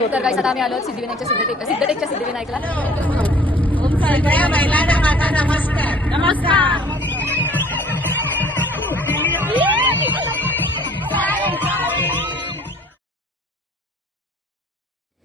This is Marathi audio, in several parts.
तर गाईस आता आम्ही आलो सिद्धिविनायकच्या सिद्धटेकच्या सिद्धिविनायकला. सगळ्या महिलांना माझा नमस्कार. नमस्कार.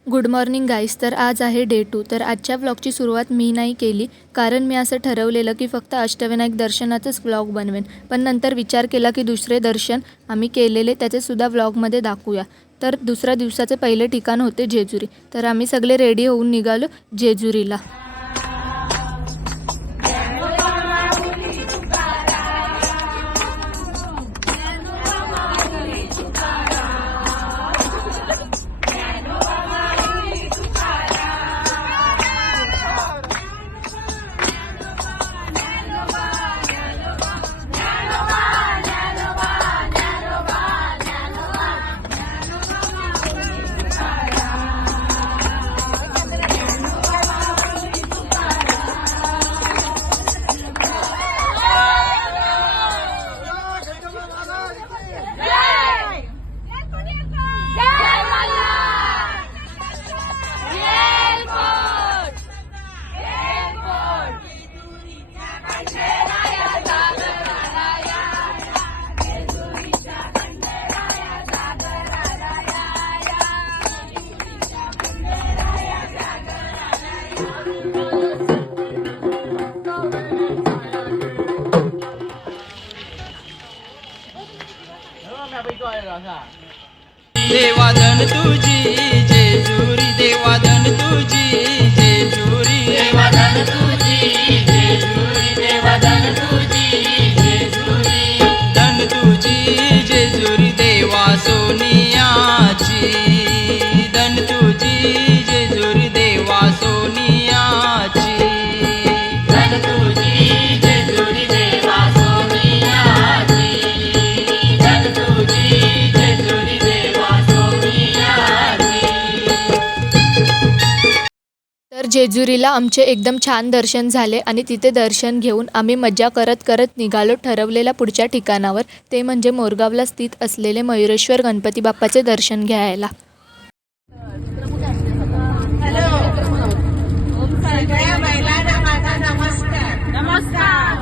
गुड मॉर्निंग गाईस. तर आज आहे डे 2. तर आजच्या व्लॉगची सुरुवात मी नाही केली, कारण मी असं ठरवलेलं की फक्त अष्टविनायक दर्शनाचंच व्लॉग बनवेन. पण नंतर विचार केला की दुसरे दर्शन आम्ही केलेले त्याचेसुद्धा व्लॉगमध्ये दाखवूया. तर दुसऱ्या दिवसाचे पहिले ठिकाण होते जेजुरी. तर आम्ही सगळे रेडी होऊन निघालो जेजुरीला. देवाधन तुझी जेजुरी, देवाधन तुझी जेजुरी, देवाधन तुझी जेजुरी, देवाधन तुझी जेजुरी, धन तुझी जेजुरी देवा सोनियाची, धन तुझी जेजुरी देवा सोनियाची, धन तुझी जेजुरी देवा सोनियाची, धन तुझी जेजुरी देवा सोनियाची. तर जेजुरीला आमचे एकदम छान दर्शन झाले आणि तिथे दर्शन घेऊन आम्ही मजा करत करत निघालो ठरवलेल्या पुढच्या ठिकाणावर, ते म्हणजे मोरगावला स्थित असलेले मयुरेश्वर गणपती बाप्पाचे दर्शन घ्यायला. हॅलो. सगळ्या महिलांना माझा नमस्कार. नमस्कार.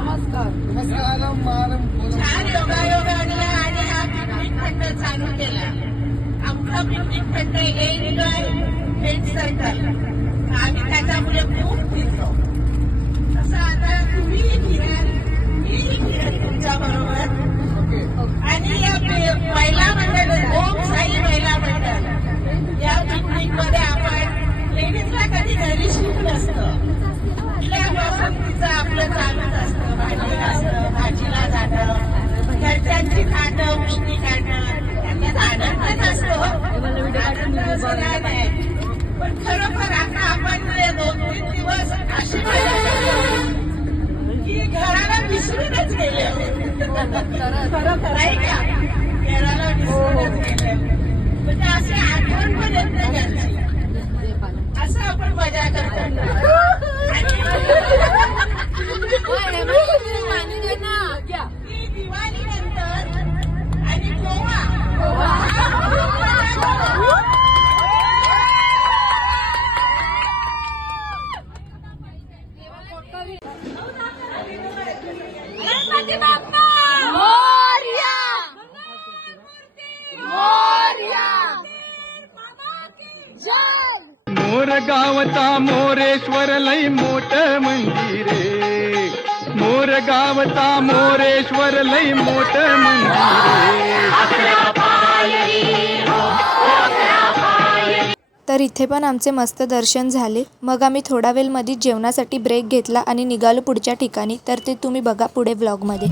छान योगायोग आणला आणि हा पिकनिक खंड चालू केला. आमचा पिकनिक खंड एन्जॉय फ्रेंड सर्कल. आम्ही त्याच्यामुळे खूप फिरलो. असं आता तुम्हीही फिराल, मीही फिरेल तुमच्या बरोबर. आणि या महिला मंडळ, ओम साई महिला मंडळ, या पिकनिक मध्ये आपण लेडीजला कधी घरी शिक नसतं. तिल्यापासून तिचं आपलं चालूच असतं. भाजीला असतं, भाजीला जाणं, घरच्यांची खाणं, पिकनिक काढणं, त्यात आनंदच असतो. आनंद सगळा नाही. पण खरोखर आता आपण 2-3 दिवस अशी की घराला विसरूनच गेले. खरोखर आहे का? घराला विसरूनच गेले. म्हणजे असे आठवण पण येत नाही घरची. असं आपण मजा करतो. आणि दिवाळी नंतर आणि गोवा गणपती बाप्पा मोरया, मोरया, जय. मोरगावचा मोरेश्वर लई मोठ मंदिरे, मोरगावचा मोरेश्वर लई मोठ मंदिरे. तर इथे पण आमचे मस्त दर्शन झाले. मग आम्ही थोडा वेळ मध्ये जेवणासाठी ब्रेक घेतला आणि निघालो पुढच्या ठिकाणी. तर ते तुम्ही बघा पुढे व्लॉगमध्ये.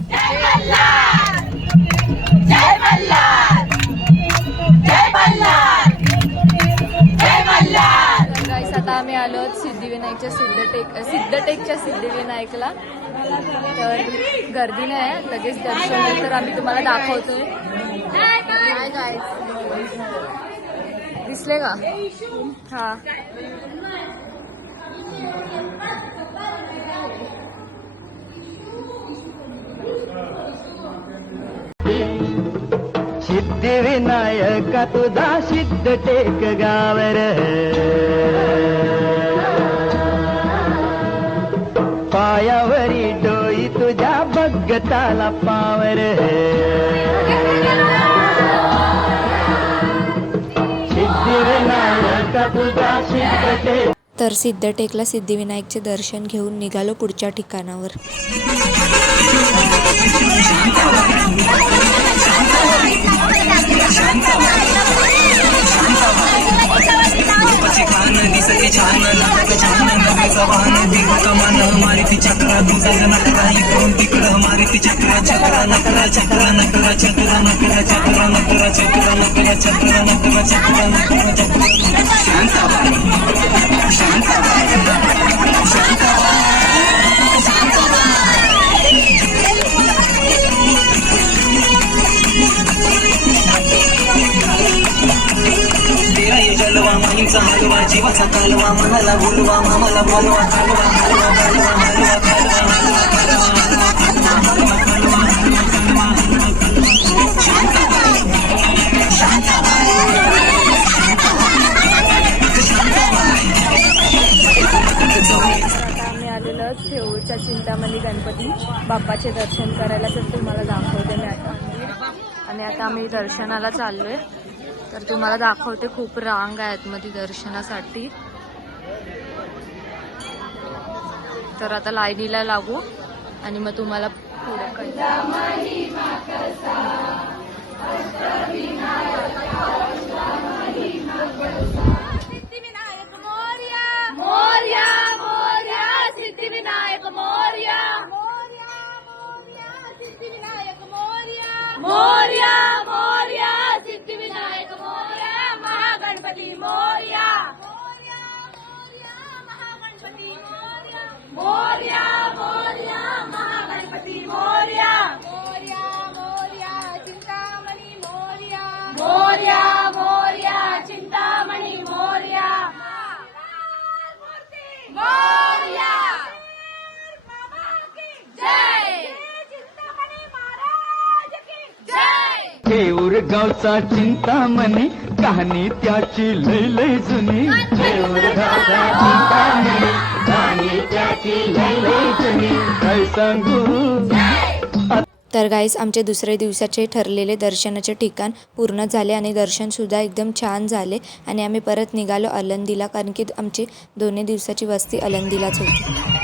तर गाईस आता आम्ही आलो सिद्धिविनायकच्या सिद्धटेकच्या सिद्धिविनायकला. तर गर्दी नाही आहे, लगेच दर्शन आहे. तर आम्ही तुम्हाला दाखवतोय. हाय गाईस, दिसले का? हा. सिद्धिविनायका तुझा सिद्ध टेक गावर पायावरी डोई तुझ्या भगताला पावर सिद्धिविनायका तुझा सिद्ध टेक. तर सिद्धटेकला सिद्धिविनायकचे दर्शन घेऊन निघालो पुढच्या ठिकाणावर. जलवा माईचा हलवा जीवाचा कालवा मनाला बोलवा मामाला बोलवा कालवा हलवा कालवा हलवा कालवा हलवा कालवा हलवा कालवा हलवा कालवा हलवा कालवा आता आम्ही आलेलो आहोत शेवटच्या चिंतामणी गणपती बाप्पाचे दर्शन करायला. तर तुम्हाला दाखवते मी आता. आणि आता आम्ही दर्शनाला चाललोय. तर तुम्हाला दाखवते खूप रांग आहेत मध्ये दर्शनासाठी. तर आता लाईनीला लागू आणि मग तुम्हाला पुढे सिद्धिविनायक मोरया मोरया मोरया सिद्धिविनायक मोरया मोरया मोरया सिद्धिविनायक मोरया मोरया मोरया सिद्धिविनायक मोरया महागणपती मोरया मोरया मोरया महागणपती मोरया मोरया मोरया महागणपती मोरया मोरया मोरया चिंतामणी मोरया मोरया मोरया चिंतामणी मोरया मोरया जय चिंतामणी महाराज की जय. थेऊर गावचा चिंतामणी कहाणी त्याची लय लय जुनी. थेऊर गावचा चिंतामणी कहाणी त्याची लय लय जुनी. काय सांगू. तर गाईस आमचे दुसऱ्या दिवसाचे ठरलेले दर्शनाचे ठिकाण पूर्ण झाले आणि दर्शनसुद्धा एकदम छान झाले. आणि आम्ही परत निघालो आळंदीला, कारण की आमची 2 दिवसाची वस्ती आळंदीलाच होती.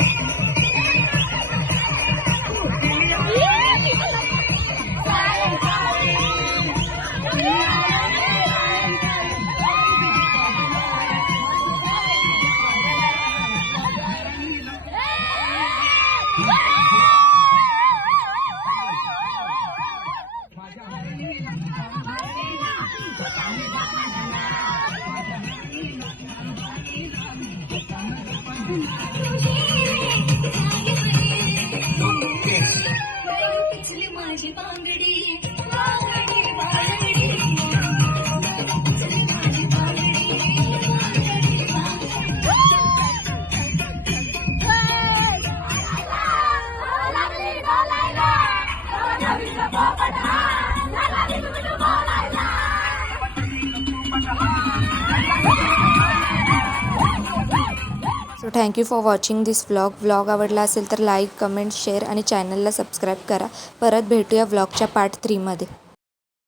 माझी बांगडी so thank you for watching this vlog आवडला असेल तर लाईक, कमेंट, शेअर आणि चॅनलला सबस्क्राईब करा. परत भेटूया व्लॉगच्या पार्ट 3 मध्ये.